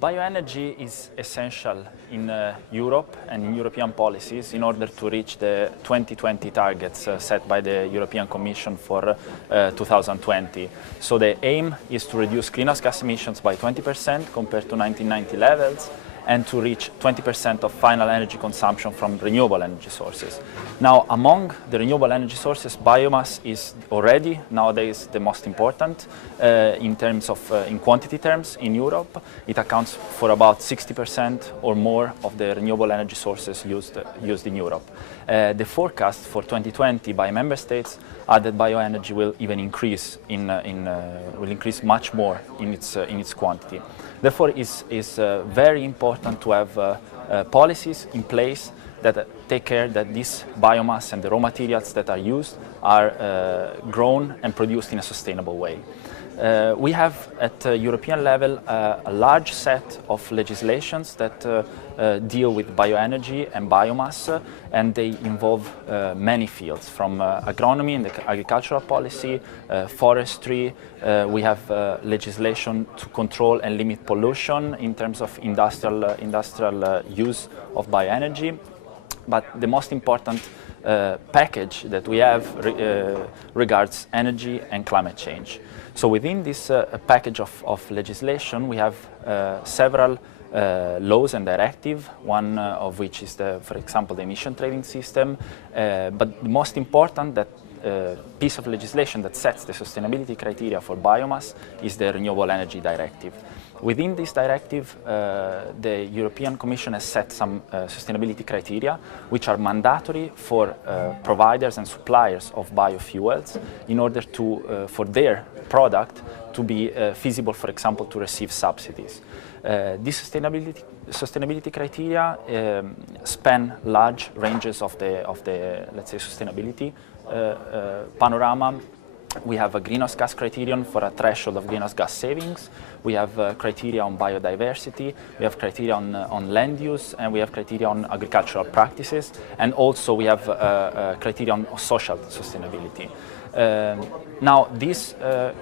Bioenergy is essential in Europe and in European policies in order to reach the 2020 targets set by the European Commission for 2020. So the aim is to reduce greenhouse gas emissions by 20% compared to 1990 levels, and to reach 20% of final energy consumption from renewable energy sources. Now, among the renewable energy sources, biomass is already nowadays the most important in terms of, in quantity terms in Europe. It accounts for about 60% or more of the renewable energy sources used in Europe. The forecast for 2020 by member states are that bioenergy will even increase will increase much more in its quantity. Therefore, it's very important to have policies in place that take care that this biomass and the raw materials that are used are grown and produced in a sustainable way. We have at European level a large set of legislations that deal with bioenergy and biomass, and they involve many fields, from agronomy and the agricultural policy, forestry. We have legislation to control and limit pollution in terms of industrial use of bioenergy. But the most important package that we have regards energy and climate change. So within this package of legislation, we have several laws and directives, one of which is, for example, the emission trading system. But the most important piece of legislation that sets the sustainability criteria for biomass is the Renewable Energy Directive. Within this directive, the European Commission has set some sustainability criteria which are mandatory for providers and suppliers of biofuels in order for their product to be feasible, for example, to receive subsidies. These sustainability criteria span large ranges of the let's say, sustainability panorama. We have a greenhouse gas criterion for a threshold of greenhouse gas savings. We have criteria on biodiversity. We have criteria on land use, and we have criteria on agricultural practices. And also we have criteria on social sustainability. Now, these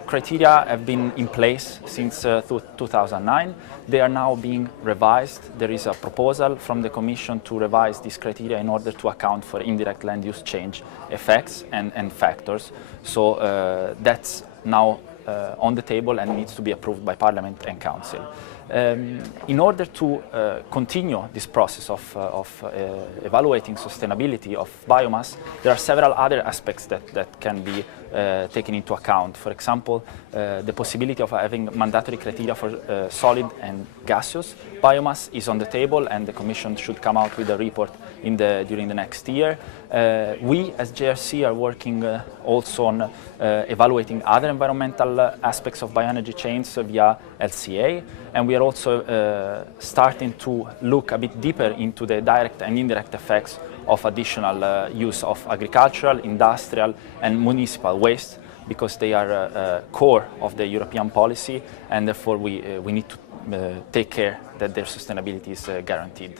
criteria have been in place since 2009. They are now being revised. There is a proposal from the Commission to revise these criteria in order to account for indirect land use change effects and factors. So that's now on the table and needs to be approved by Parliament and Council. In order to continue this process of evaluating sustainability of biomass, there are several other aspects that can be taken into account. For example, the possibility of having mandatory criteria for solid and gaseous biomass is on the table, and the Commission should come out with a report during the next year. We, as JRC, are working also on evaluating other environmental aspects of bioenergy chains via LCA, and we are also starting to look a bit deeper into the direct and indirect effects of additional use of agricultural, industrial and municipal waste, because they are core of the European policy, and therefore we need to take care that their sustainability is guaranteed.